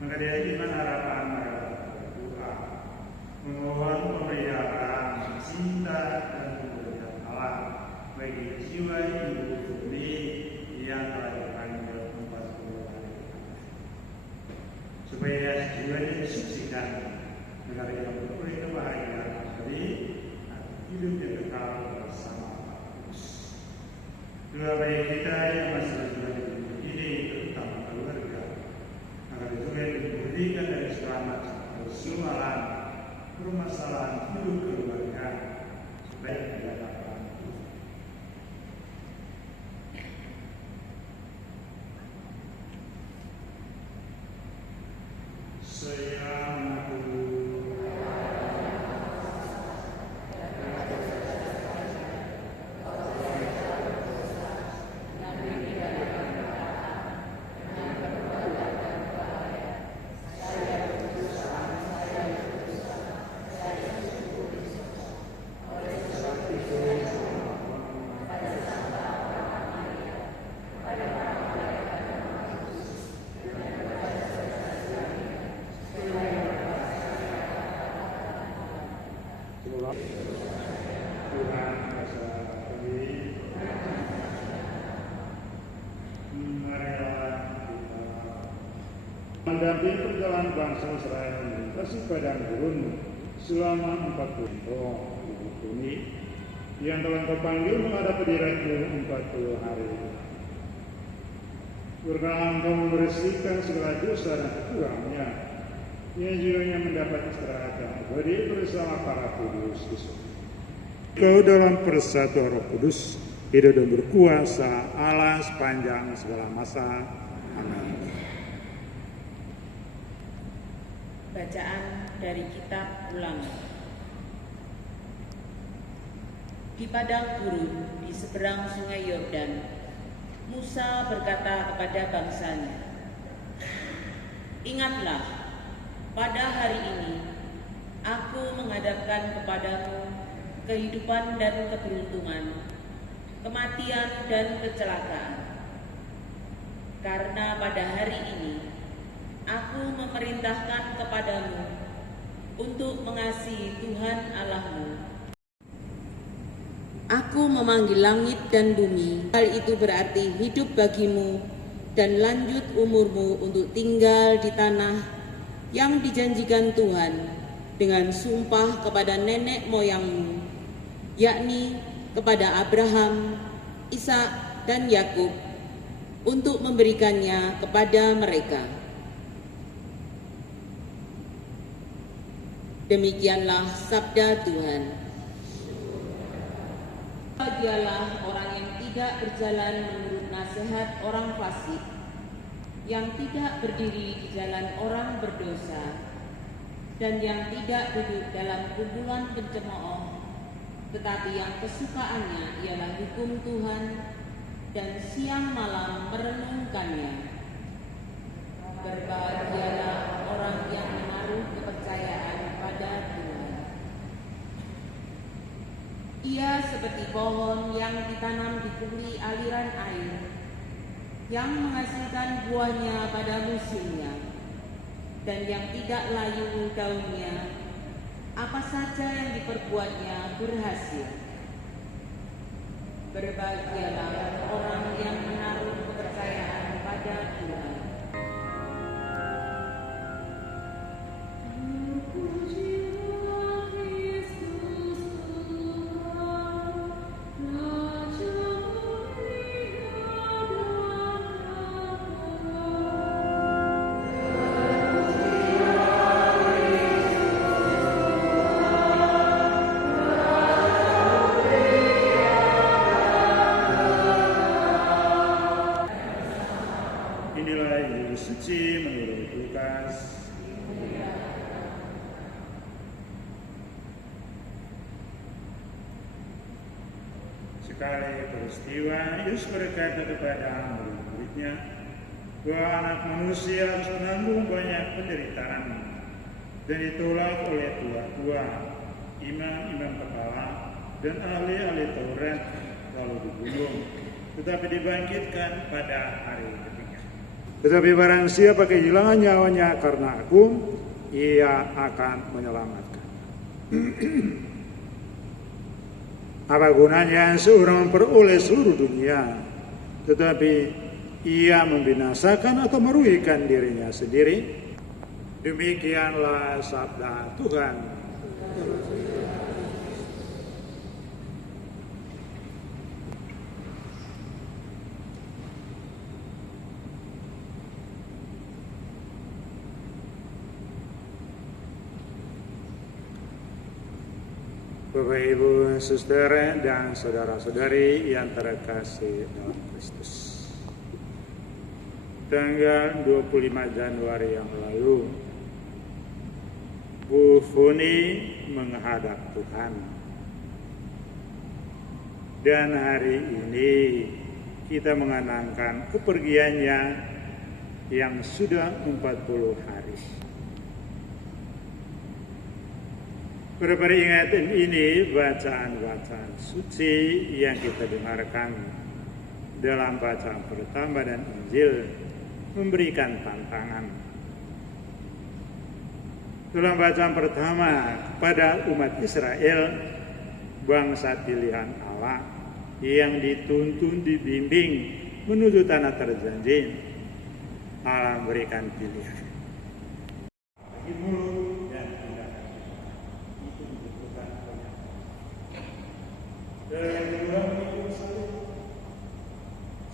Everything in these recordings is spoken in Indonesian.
Maka dia iman harapan berdoa, memohon pemeliharaan cinta dan kemuliaan Allah bagi jiwa ibu ini yang telah dipanggil 40 hari, supaya jiwa ini disucikan agar ia beroleh kebahagiaan abadi atau hidup yang kekal bersama Allah Kudus. Doa baik kita yang masih berjuang di dunia ini, terutama keluarga, agar juga diberikan dari selamat persoalan permasalahan hidup keluarga supaya tidak dapat saya mengaku Tuhan masalah kami marilah kita mendampingi perjalanan bangsa Israel melintasi padang gurun selama 40 tahun ini yang telah Engkau panggil menghadapi dirimu 40 hari. Berkenan Engkau membersihkan segala dosa dan kekurangannya, yang jiwanya mendapat istirahat yang abadi bersama para kudus di surga. Kau dalam persatuan Roh Kudus, hidup dan berkuasa Allah sepanjang segala masa. Amin. Bacaan dari Kitab Ulangan. Di padang gurun di seberang sungai Yordan, Musa berkata kepada bangsanya, "Ingatlah, pada hari ini aku menghadapkan kepadamu kehidupan dan keberuntungan, kematian dan kecelakaan. Karena pada hari ini aku memerintahkan kepadamu untuk mengasihi Tuhan Allahmu. Aku memanggil langit dan bumi. Hal itu berarti hidup bagimu dan lanjut umurmu untuk tinggal di tanah yang dijanjikan Tuhan dengan sumpah kepada nenek moyangmu, yakni kepada Abraham, Ishak, dan Yakub, untuk memberikannya kepada mereka." Demikianlah sabda Tuhan. Bahagialah orang yang tidak berjalan menurut nasihat orang fasik, yang tidak berdiri di jalan orang berdosa, dan yang tidak duduk dalam kumpulan pencemooh, tetapi yang kesukaannya ialah hukum Tuhan, dan siang malam merenungkannya. Berbahagialah orang yang menaruh kepercayaan pada Tuhan. Ia seperti pohon yang ditanam di tepi aliran air, yang menghasilkan buahnya pada musimnya, dan yang tidak layu daunnya. Apa saja yang diperbuatnya berhasil. Berbahagialah orang yang menaruh kepercayaan pada Tuhan. Inilah Injil suci menurut Lukas. Sekali peristiwa, Yesus berkata kepada murid-muridnya bahwa Anak Manusia harus menanggung banyak penderitaan dan ditolak oleh tua-tua, imam-imam kepala, dan ahli-ahli Taurat, lalu dibunuh, tetapi dibangkitkan pada hari ketiga. Tetapi barang siapa kehilangan nyawanya karena aku, ia akan menyelamatkan. Apa gunanya seorang memperoleh seluruh dunia, tetapi ia membinasakan atau merugikan dirinya sendiri? Demikianlah sabda Tuhan. Bapak, Ibu, Saudara, dan saudara-saudari yang terkasih dalam Kristus. Tanggal 25 Januari yang lalu, Bu Funi menghadap Tuhan. Dan hari ini kita mengenangkan kepergiannya yang sudah 40 hari. Pada peringatan ini, bacaan-bacaan suci yang kita dengarkan dalam bacaan pertama dan Injil memberikan tantangan. Dalam bacaan pertama kepada umat Israel, bangsa pilihan Allah yang dituntun dibimbing menuju tanah terjanji, Allah memberikan pilihan. Bagi mulut dan tindakan itu dibutuhkan banyak. Dan yang kedua itu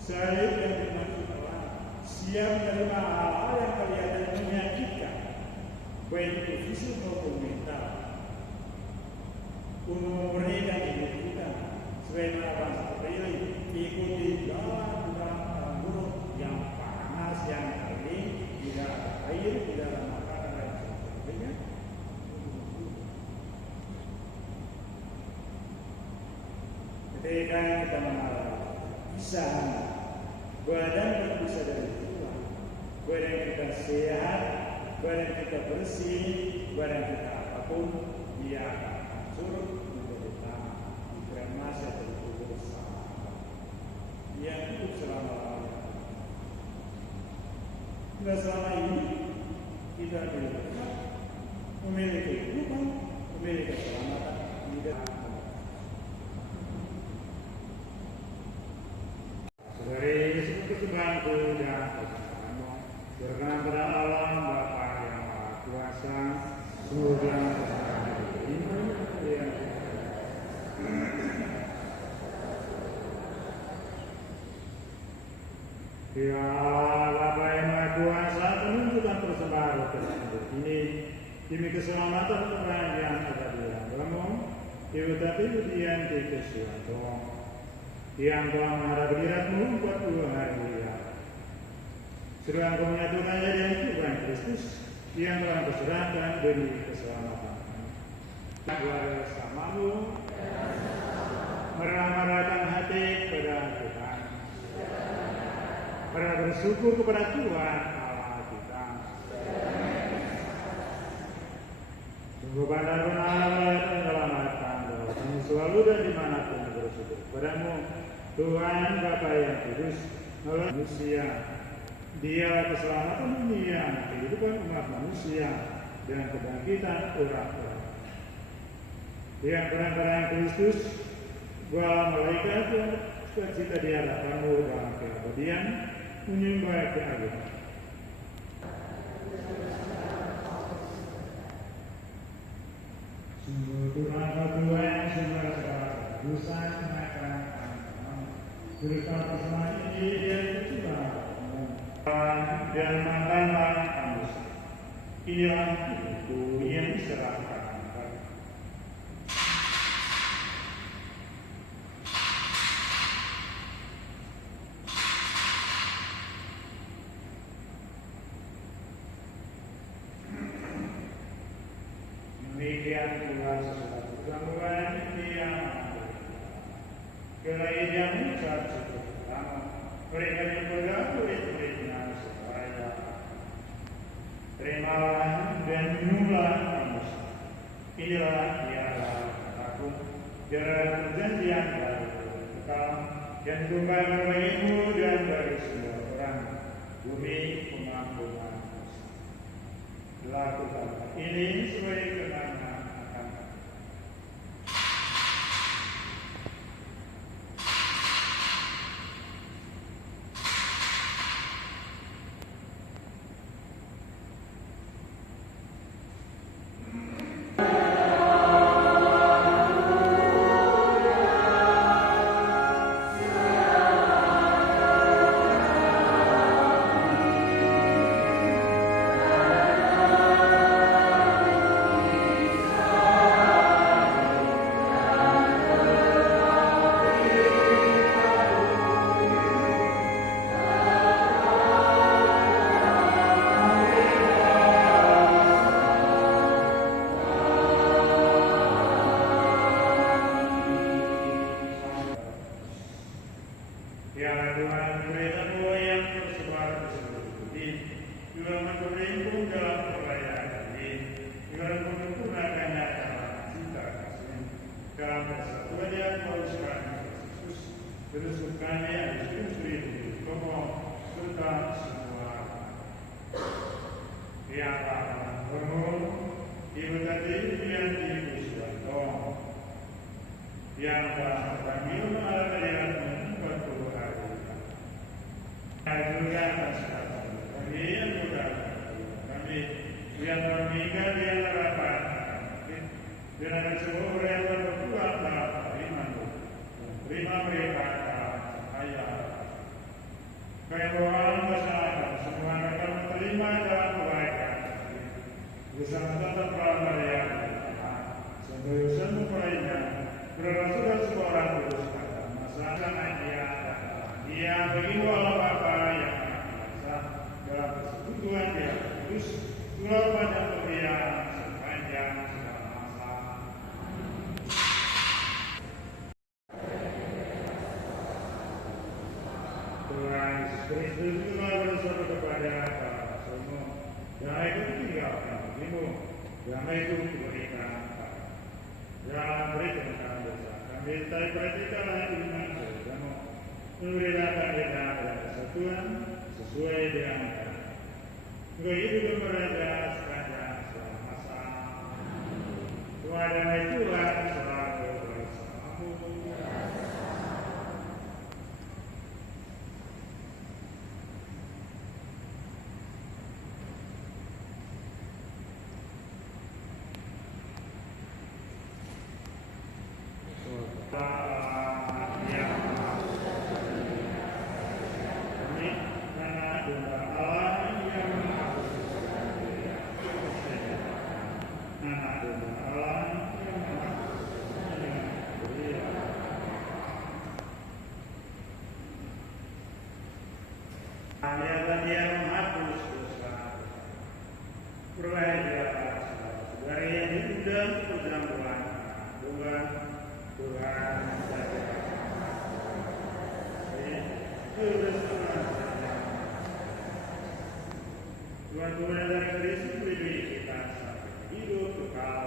salib yang dimaksud Allah siap menerima hal-hal yang kelihatan menyakitkan, baik itu fisik maupun mental, untuk memurnikan hidup kita sebagaimana bangsa Israel ikuti jalan buruk yang panas, yang kering, tidak ada air, tidak ada makanan dan sebagainya. Ketika kita mengalami pisahan, badan terpisah dari Tuhan, badan kita sehat, badan kita bersih, badan kita apapun, dia akan hancur menjadi tanah, dikremasi atau dikubur sama yang hidup selama-lamanya. Kita selama ini kita tidak memiliki kehidupan, memiliki keselamatan, tidak. Saudari, sebangku dan bersamamu, berkenan pada Allah Bapa yang Maha Kuasa, semoga Ya Bapa yang Maha Kuasa, penunjukan persembahan tersebut ini demi keselamatan orang yang ada di dalammu, diucap ujian di kesuatu yang telah menghadap dirimu 40 hari ya. Sudah engkau menyatukannya dengan Tuhan Kristus yang telah berserahkan demi keselamatan. Bersamamu, meramah-ramahkan hati kepada Tuhan, pada bersyukur kepada Tuhan Allah kita. Sungguh benar-benar menyelamatkan bahwa kami selalu dan dimanapun bersyukur kepadamu, Tuhan Bapa yang kudus, Allah manusia, Dia keselamatan dunia, kehidupan umat manusia, dan kebangkitan orang-orang. Yang benar-benar Kristus, bahwa malaikat yang sukacita di hadapanmu dalam keabadian, menyembah keagungan. Sungguh Tuhan Tuhan, sungguh segala dosa maka berikan persembahan ini dari Tuhan dan makanlah manusia. Inilah itu yang diserahkan. Demikian pula sesuatu gangguan yang kelain yang ucap cukup lama mereka yang murid-muridnya supaya terimalah dan minumlah manusia. Inilah ialah kataku jalan perjanjian baru kekal yang ditumpahkan bagimu dan bagi semua orang demi pengampunan dosa. Lakukan ini sebagai kenangan akan kami. Ya Tuhan, gereja-Mu yang tersebar di seluruh bumi, juga memperlimpung dalam perayaan ini, juga menyempurnakannya dalam cinta kasih, dalam persatuan yang meluaskan Yesus, teruskannya Yesus Kristus, Romo, serta semua. Yang akan bermul, Ibu Tati yang Ibu Suwanto, yang telah terpanggil malam yang juga kami yang mudah kami yang meninggal di antara kami dengan seluruh yang berbuat dalam iman terima mereka cahaya kehebohan masyarakat semua akan menerima dalam kebaikan bersama tetap pelan yang sambil semua lainnya berasuh semua orang terus pada masa dia bagi Allah Bapa yang kuasa dalam persekutuan yang kudus, Tuhan pada pemberian sepanjang segala masa. Tuhan Yesus Kristus juga bersama kepada para semua. Damai itu tinggalkan bagimu, damai itu diberikan kami. Jangan berikan dosa kami, tapi perhatikanlah iman saudaramu. Memberikan kita dan kesatuan sesuai dengan begitu bermeraja sepanjang selama masa. Tuhan damai Tuhan selalu bersamamu. Dia menghapus dosa. Berbahagialah saudara yang diundang perjamuan Tuhan saja. Tuhan dari Kristus beri kita sampai hidup kekal.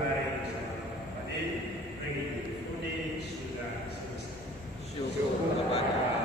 hari bersama Bapak Padim, ini sudah selesai. Syukur kepada